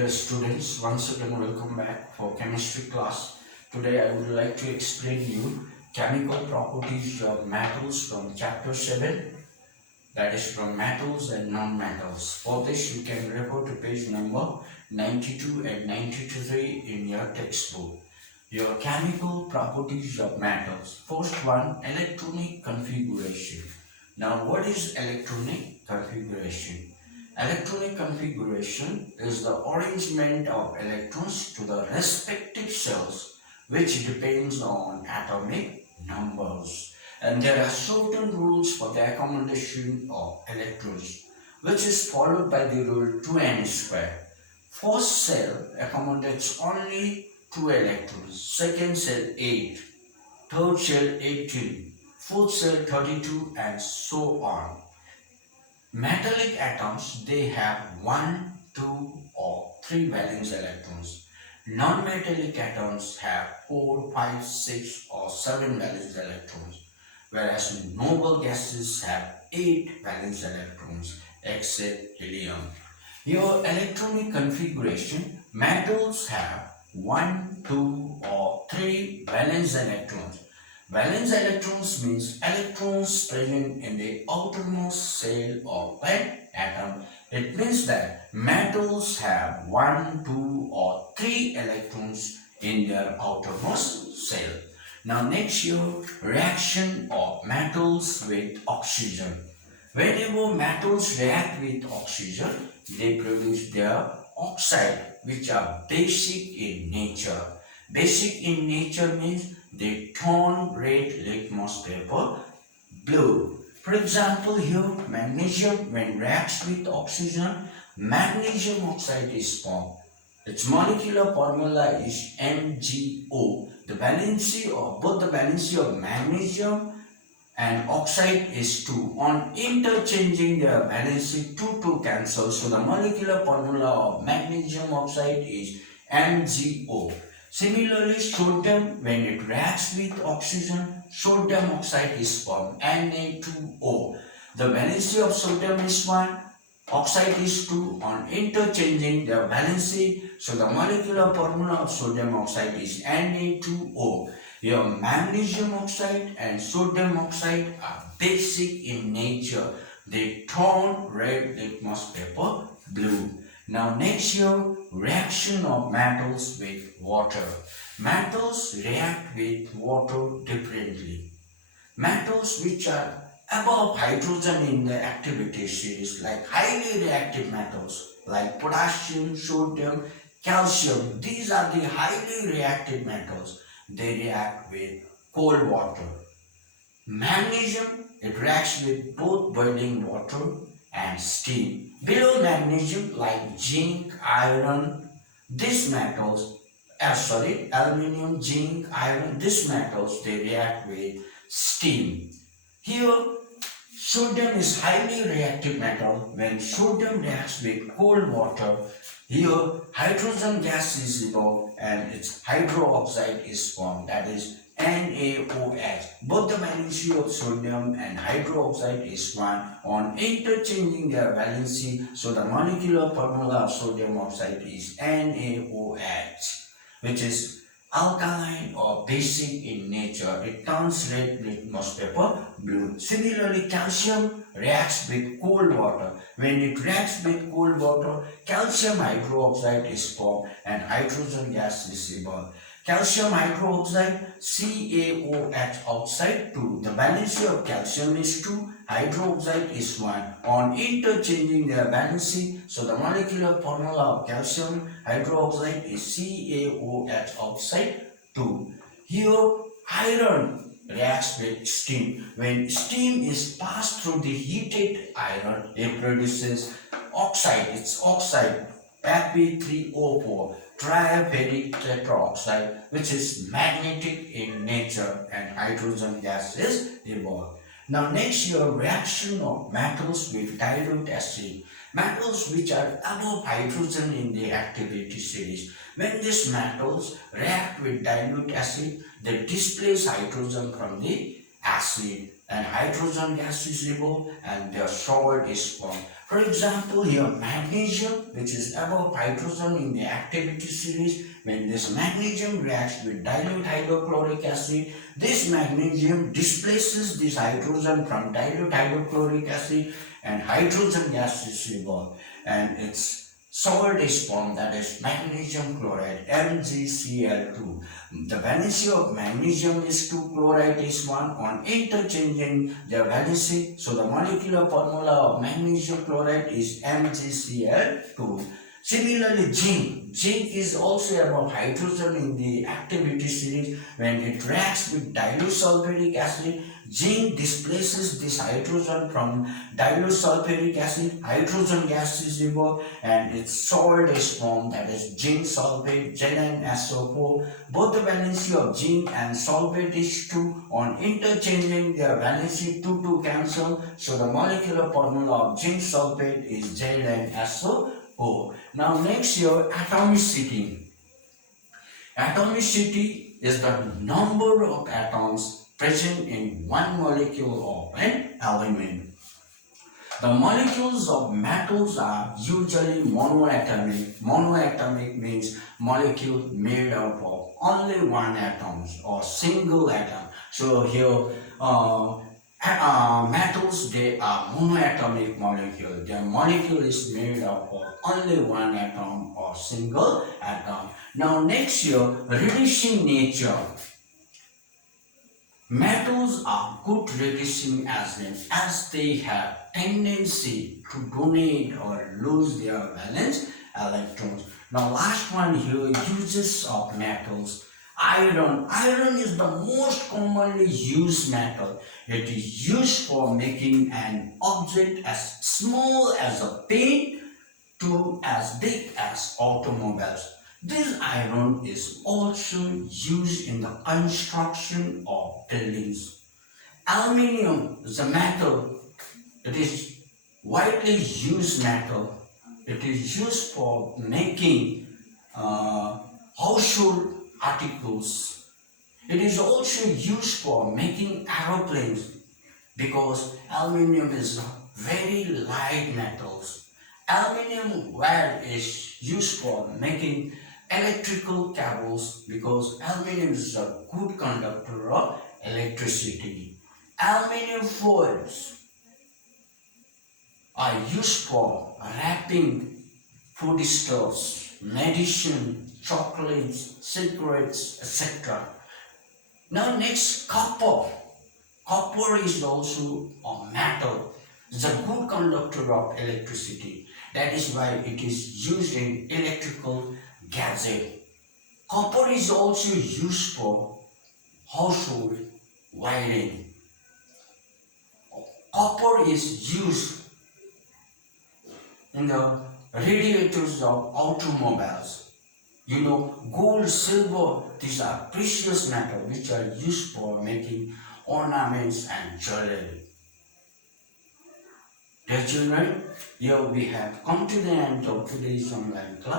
dear students, once again welcome back for chemistry class. Today I would like to explain you chemical properties of metals from chapter 7, that is from metals and non-metals. For this you can refer to page number 92 and 93 in your textbook. Your chemical properties of metals. First one, electronic configuration. Now what is electronic configuration? Electronic configuration is the arrangement of electrons to the respective shells which depends on atomic numbers. And there are certain rules for the accommodation of electrons which is followed by the rule 2n square. First cell accommodates only 2 electrons, second cell 8, third cell 18, fourth cell 32 and so on. Metallic atoms, they have 1, 2 or 3 valence electrons. Non-metallic atoms have 4, 5, 6 or 7 valence electrons, whereas noble gases have 8 valence electrons except helium. Your electronic configuration, metals have 1, 2 or 3 valence electrons. Valence electrons means electrons present in the outermost shell of an atom. It means that metals have 1, 2 or 3 electrons in their outermost shell. Now next, your reaction of metals with oxygen. Whenever metals react with oxygen, they produce their oxide, which are basic in nature. Basic in nature means they turn red litmus paper blue. For example, here magnesium, when reacts with oxygen, magnesium oxide is formed. Its molecular formula is MgO. The valency of both the valency of magnesium and oxide is 2. On interchanging their valency, 2 cancel. So the molecular formula of magnesium oxide is MgO. Similarly, sodium, when it reacts with oxygen, sodium oxide is formed, Na2O. The valency of sodium is 1, oxide is 2. On interchanging their valency, so the molecular formula of sodium oxide is Na2O. Your magnesium oxide and sodium oxide are basic in nature. They turn red litmus paper blue. Now next, your reaction of metals with water. Metals react with water differently. Metals which are above hydrogen in the activity series, like highly reactive metals like potassium, sodium, calcium, these are the highly reactive metals. They react with cold water. Magnesium, it reacts with both boiling water and steam. Below magnesium, like zinc, iron, these metals, aluminium, zinc, iron, these metals, they react with steam. Here, sodium is highly reactive metal. When sodium reacts with cold water, here hydrogen gas is evolved and its hydroxide is formed, that is NaOH. Both the valency of sodium and hydroxide is 1. On interchanging their valency, so the molecular formula of sodium oxide is NaOH, which is alkaline or basic in nature. It turns red litmus paper blue. Similarly, calcium reacts with cold water. When it reacts with cold water, calcium hydroxide is formed and hydrogen gas is evolved. Calcium hydroxide, CaOH oxide 2. The valency of calcium is 2, hydroxide is 1. On interchanging their valency, so the molecular formula of calcium hydroxide is CaOH oxide 2. Here, iron reacts with steam. When steam is passed through the heated iron, it produces oxide. It's oxide, Fe3O4. Triferric tetraoxide, which is magnetic in nature, and hydrogen gas is evolved. Now next, your reaction of metals with dilute acid. Metals which are above hydrogen in the activity series. When these metals react with dilute acid, they displace hydrogen from the acid, and hydrogen gas is evolved and the salt is formed. For example, here magnesium, which is above hydrogen in the activity series, when this magnesium reacts with dilute hydrochloric acid, this magnesium displaces this hydrogen from dilute hydrochloric acid and hydrogen gas is evolved and its salt is formed, that is magnesium chloride, MgCl2. The valency of magnesium is 2, chloride is 1. On interchanging their valency, so the molecular formula of magnesium chloride is MgCl2. Similarly, zinc is also above hydrogen in the activity series. When it reacts with dilute sulfuric acid, zinc displaces this hydrogen from dilute sulfuric acid, hydrogen gas is evolved and its salt is formed, that is zinc sulfate, ZnSO4. Both the valency of zinc and sulfate is 2. On interchanging their valency, 2 cancel, so the molecular formula of zinc sulfate is ZnSO4. Now next here, atomicity. Atomicity is the number of atoms present in one molecule of an element. The molecules of metals are usually monoatomic. Monoatomic means molecule made up of only one atom or single atom. So here metals, they are monoatomic molecule. Their molecule is made up of only one atom or single atom. Now next here, reducing nature. Metals are good reducing agents as they have tendency to donate or lose their valence electrons. Now last one here, uses of metals. Iron. Iron is the most commonly used metal. It is used for making an object as small as a pin to as big as automobiles. This iron is also used in the construction of buildings. Aluminium is a metal. It is widely used metal. It is used for making household articles. It is also used for making aeroplanes because aluminium is a very light metals. Aluminium wire is used for making electrical cables because aluminium is a good conductor of electricity. Aluminium foils are used for wrapping foodstuffs, medicine, chocolates, cigarettes, etc. Now next, copper. Copper is also a metal. It's a good conductor of electricity. That is why it is used in electrical gadget. Copper is also used for household wiring. Copper is used in the radiators of automobiles. You know, gold, silver, these are precious metals which are used for making ornaments and jewelry. Dear children, here we have come to the end of today's online class.